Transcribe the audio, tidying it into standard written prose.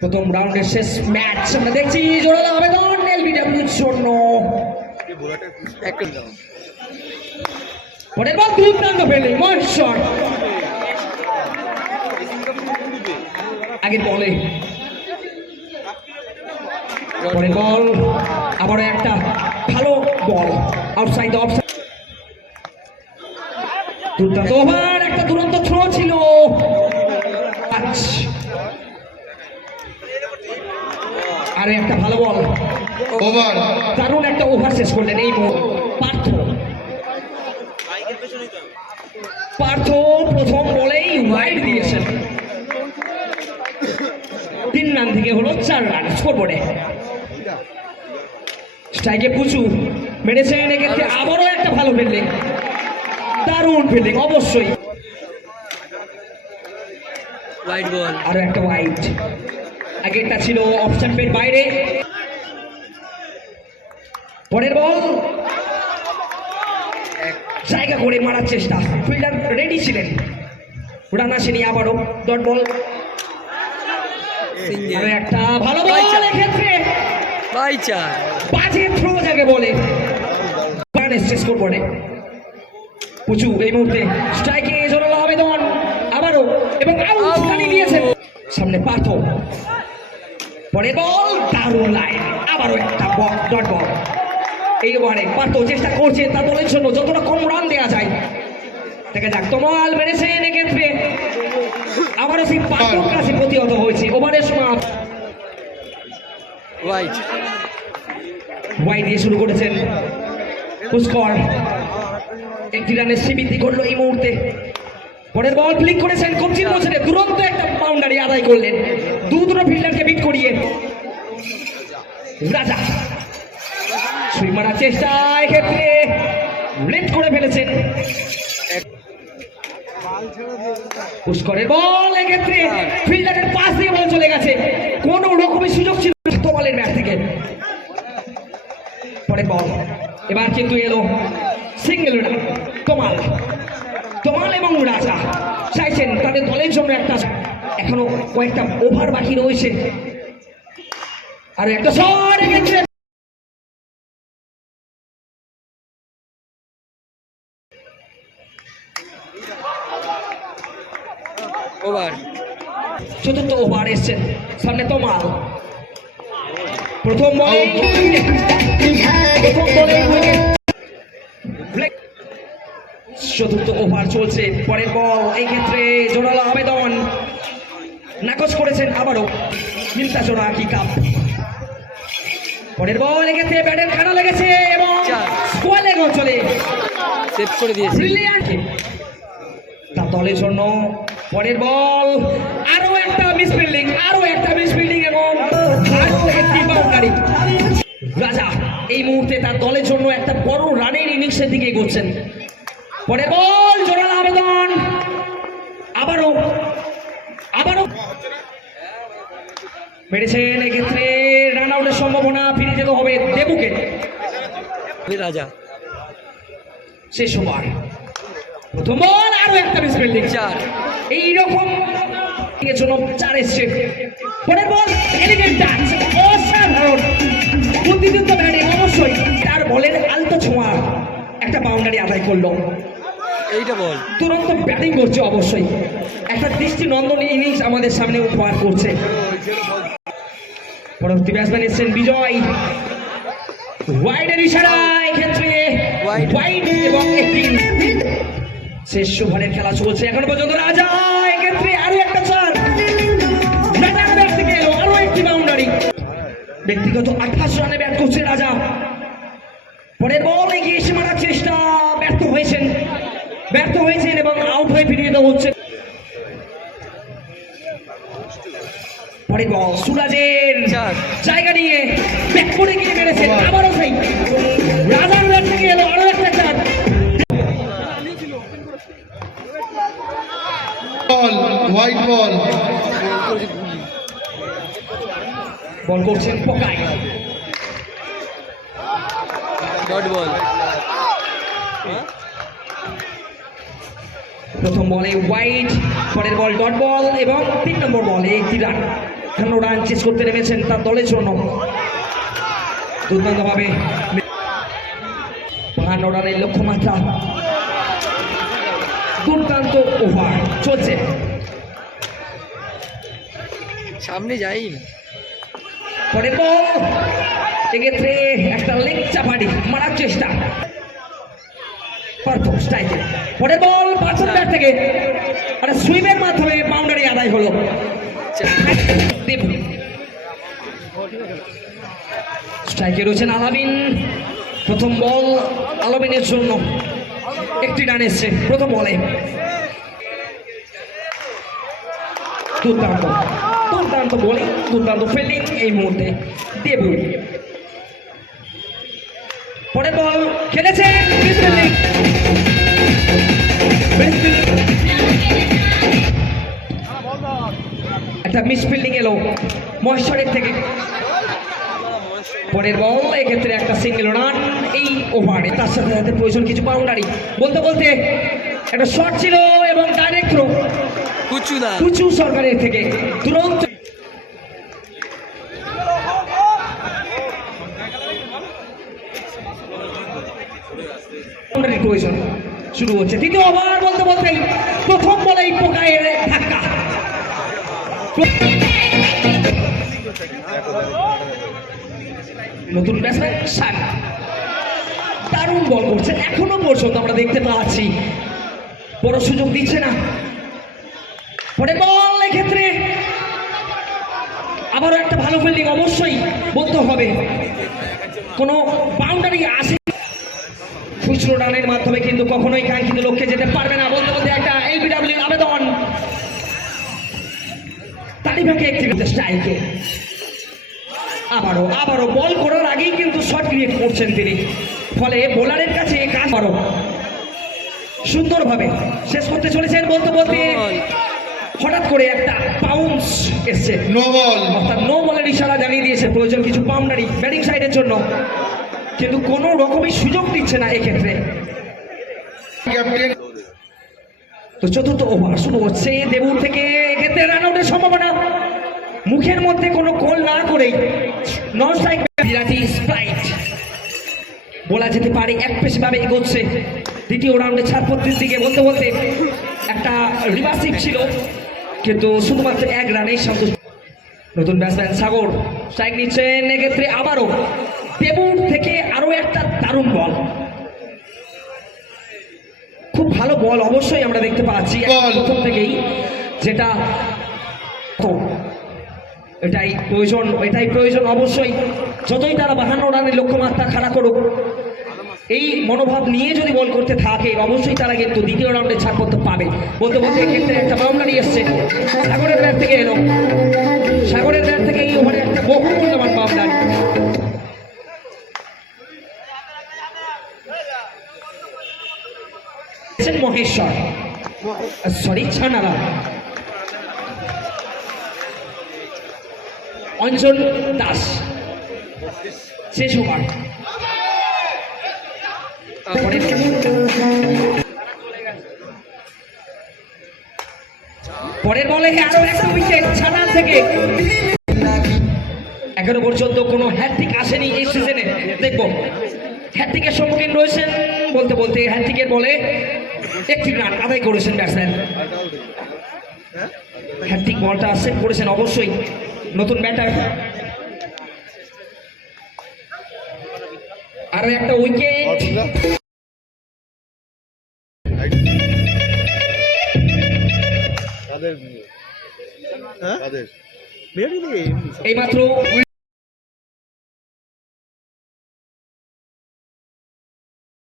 প্রথম রাউন্ডের শেষ ম্যাচ আমরা দেখছি জোরালো আবেদন এলবিডব্লিউর জন্য। পরের বল দুর্দান্ত ফেলে ওয়ান শট আগের বলে। পরের বল আবারও একটা ভালো বল আউটসাইড দ্য অফসাইড। দুর্দান্ত ওভার, একটা দুরন্ত থ্রো ছিল। আরে একটা ভালো বল ওভার, দারুণ একটা ওভার শেষ করলেন এই পার্থ প্রথম বলেই ওয়াইড দিয়েছেন। 3 রান থেকে হলো 4 রান স্কোরবোর্ডে। স্ট্রাইকে পুচু মেরেছেন, এক্ষেত্রে আবারও একটা ভালো ফিল্ডিং, দারুণ ফিল্ডিং অবশ্যই। ওয়াইড বল, আরো একটা ওয়াইড, আগেরটা ছিল অফ স্টাম্পের বাইরে। পরের বল জায়গা করে মারার চেষ্টা, ফিল্ডার রেডি ছিলেন, রান আসেনি। আবারও ডট বল, আরো একটা ভালো বল, এক্ষেত্রে বাজে থ্রো যাকে বলে রান এসছে স্কোরবোর্ডে। পুচু এই মুহূর্তে স্ট্রাইকে জোরালো আবেদন আবারও, এবং আউট বানিয়ে দিয়েছেন। সামনে পার্থ, পরের বল দারুণ লাইন, আবারও একটা ডট বল। এই ওভারে পার্থ চেষ্টা করছে তার দলের জন্য যতটা কম রান দেওয়া যায়। দেখা যাক, তমাল মেরেছেন, এক্ষেত্রে আবারও সেই পার্থর কাছে প্রতিহত হয়েছে। ওভারের সমাপ্ত, ওয়াই দিয়ে শুরু করেছেন পুষ্কর, 1 রানের সীমিত করলো এই মুহূর্তে। পরের বল ফ্লিক করেছেন, কবজির মোচনে দুরন্ত একটা বাউন্ডারি আদায় করলেন, দুটো ফিল্ডারকে বিট করিয়ে। রাজা সুই মারার চেষ্টা, এক্ষেত্রে লেট করে ফেলেছেন। পুষ্করের বল, এক্ষেত্রে ফিল্ডারের পাশ দিয়ে বল চলে গেছে, কোন রকমের সুযোগ ছিল তোমালের ব্যাট থেকে। পরের বল এবার কিন্তু এলো সিঙ্গেল রান। তোমাল এবং রাজা চাইছেন তাদের দলের জন্য একটা, এখনো কয়েকটা ওভার বাকি রয়েছে। আর একটা শট, এক্ষেত্রে ওভার, চতুর্থ ওভার এসছেন। সামনে তোমাল, প্রথম বলে চতুর্থ ওভার চলছে। পরের বল, এই ক্ষেত্রে জোরালো আবেদন নাকচ করেছেন আবারও মিন্তাজোড়া কি কাপ। পরের বল, এক্ষেত্রে ব্যাটের কানা লেগেছে এবং স্কোয়ালের অঞ্চলে সেভ করে দিয়েছে তার দলের জন্য। পরের বল আরো একটা মিস ফিল্ডিং, এবং একটি বাউন্ডারি। রাজা এই মুহূর্তে তার দলের জন্য একটা বড় রানের ইনিংসের দিকে এগোচ্ছেন। পরের বল জোরালো আবেদন, আবারও মেরেছেন, এক্ষেত্রে রান আউটের সম্ভাবনা, ফিরে যেতে হবে দেবুকে। রাজা শেষ ওভার, প্রথম বল আরো একটা মিস ফিল্ডিং, 4। এইরকম জন্য 4 এসছে। পরের বল এলিগেন্ট টাচ, অসাধারণ বুদ্ধিযুক্ত ব্যাটিং, অবশ্যই তার বলের আলতো ছোঁয়া একটা বাউন্ডারি আদায় করলো। এইটা বল তুরন্ত ব্যাটিং করছে, অবশ্যই একটা দৃষ্টিনন্দন ইনিংস আমাদের সামনে উপহার করছে। পরবর্তী ব্যাটসম্যান এসছেন বিজয়, ওয়াইডের ইশারা, এক্ষেত্রে ওয়াইড এবং একটি শেষ ওভারের খেলা চলছে এখন পর্যন্ত। রাজা এক্ষেত্রে আরো একটা 4, রাজার ব্যাট থেকে এলো আরো একটি বাউন্ডারি। ব্যক্তিগত 28 রানে ব্যাট করছে রাজা। পরের বল এগিয়ে এসে মারার চেষ্টা, ব্যর্থ হয়েছেন এবং আউট হয়ে ফিরিয়ে দেওয়া হচ্ছে। পরের বল সুরাজের জায়গা নিয়ে ব্যাক করে গিয়ে মেরেছেন, আবারও সেই রাজার ব্যাট থেকে এলো আরো একটা 4। হোয়াইট বল করছেন পোকাই, ডট বল। প্রথম বলে ওয়াইড, পরের বল ডট বল এবং 3 নম্বর বলে 1টি রান। 58 রান চেস করতে নেমেছেন তার দলের জন্য। দুর্দান্তভাবে 52 রানের লক্ষ্যমাত্রা। দুর্দান্ত ওভার চলছে। সামনে যাই। পরের বল, এক্ষেত্রে একটা লেগ চাপাটি মারার চেষ্টা। পার্থ স্ট্রাইকে। পরের বল পার্থর ব্যাট থেকে আর সুইমের মাধ্যমে বাউন্ডারি আদায় হলো। দেবু স্ট্রাইকে রয়েছেন আলামিন। প্রথম বল আলামিনের জন্য 1টি রান এসছে প্রথম বলে। দুর্দান্ত দুর্দান্ত বোলিং, দুর্দান্ত ফিল্ডিং এই মুহূর্তে দেবু। পরের বল খেলেছে, একটা মিস ফিল্ডিং এলো মহেশ্বরের থেকে। পরের বল, এক্ষেত্রে একটা সিঙ্গেল রান এই ওভারে। তার সাথে সাথে প্রয়োজন কিছু বাউন্ডারি। বলতে বলতে একটা শট ছিল এবং ডাইরেক্ট থ্রো কুচু সরকারের থেকে তুরন্ত। বাউন্ডারির প্রয়োজন শুরু হচ্ছে দ্বিতীয় ওভার। বলতে বলতেই প্রথম বলেই পোকায়ের ধাক্কা। নতুন ব্যাটসম্যান শান দারুণ বল করছে, এখনো পর্যন্ত আমরা দেখতে পাচ্ছি বড় সুযোগ দিচ্ছে না। পরের বল, এক্ষেত্রে আবারও একটা ভালো ফিল্ডিং অবশ্যই বলতে হবে। কোনো বাউন্ডারি আসে, খুচরো রানের মাধ্যমে কিন্তু কখনোই কাঙ্ক্ষিত লক্ষ্যে যেতে পারবে না। বলতে বলতে একটা এলবিডব্লিউ আবেদন। তালিবাকে একটি স্ট্রাইকে। আবারও বল করার আগেই কিন্তু শট ক্রিয়েট করছেন তিনি, ফলে বোলারের কাছে কাজ আরো সুন্দরভাবে শেষ করতে চলেছেন। বলতে বলতে হঠাৎ করে একটা বাউন্স এসছে, নো বল, অর্থাৎ নো বলের ইশারা জানিয়ে দিয়েছে প্রয়োজন কিছু বাউন্ডারি ব্যাটিং সাইডের জন্য, কিন্তু কোনো রকমই সুযোগ দিচ্ছে না এক্ষেত্রে। ক্যাপ্টেন। তো চতুর্থ ওভার শুরু হচ্ছে দেবুর থেকে। এক্ষেত্রে রান আউটের সম্ভাবনা, মুখের মধ্যে কোনো কল না করেই নন স্ট্রাইক বিরাটি স্প্রাইট বলা যেতে পারে একপেশিভাবে এগোচ্ছে দ্বিতীয় রাউন্ডে ছাড়পত্রের দিকে। বলতে বলতে একটা রিভার্সিভ ছিল, কিন্তু শুধুমাত্র 1 রানেই সন্তুষ্ট। নতুন ব্যাটসম্যান সাগর স্ট্রাইক নিচ্ছেন। এক্ষেত্রে আবারও দেবুর থেকে আরো একটা দারুণ বল, খুব ভালো বল অবশ্যই আমরা দেখতে পাচ্ছি প্রথম থেকেই, যেটা এটাই প্রয়োজন অবশ্যই। যতই তারা 52 রানের লক্ষ্যমাত্রা খাড়া করুক, এই মনোভাব নিয়ে যদি বল করতে থাকে অবশ্যই তারা কিন্তু দ্বিতীয় রাউন্ডে ছাড়পত্র পাবে। বলতে বলতে এক্ষেত্রে একটা বাউন্ডারি এসছে সাগরের ব্যাট থেকে এলো। সাগরের ব্যাট থেকে এই ওভারে একটা বহু মূল্যবান বাউন্ডারি। মহেশ্বর ছানালা অঞ্জন দাস শেষ ওভার। পরের বলে আরো একটা উইকেট ছানা থেকে। এখনো পর্যন্ত কোনো হ্যাট্রিক আসেনি এই সিজনে, দেখবো হ্যাট্রিকের সম্মুখীন রয়েছেন। বলতে বলতে হ্যাট্রিকের বলে 1টি রান আদায় করেছেন ব্যাটসম্যান। হ্যাট্রিক বলটা সেট করেছেন অবশ্যই নতুন ব্যাটার। আরো একটা উইকেট। এইমাত্র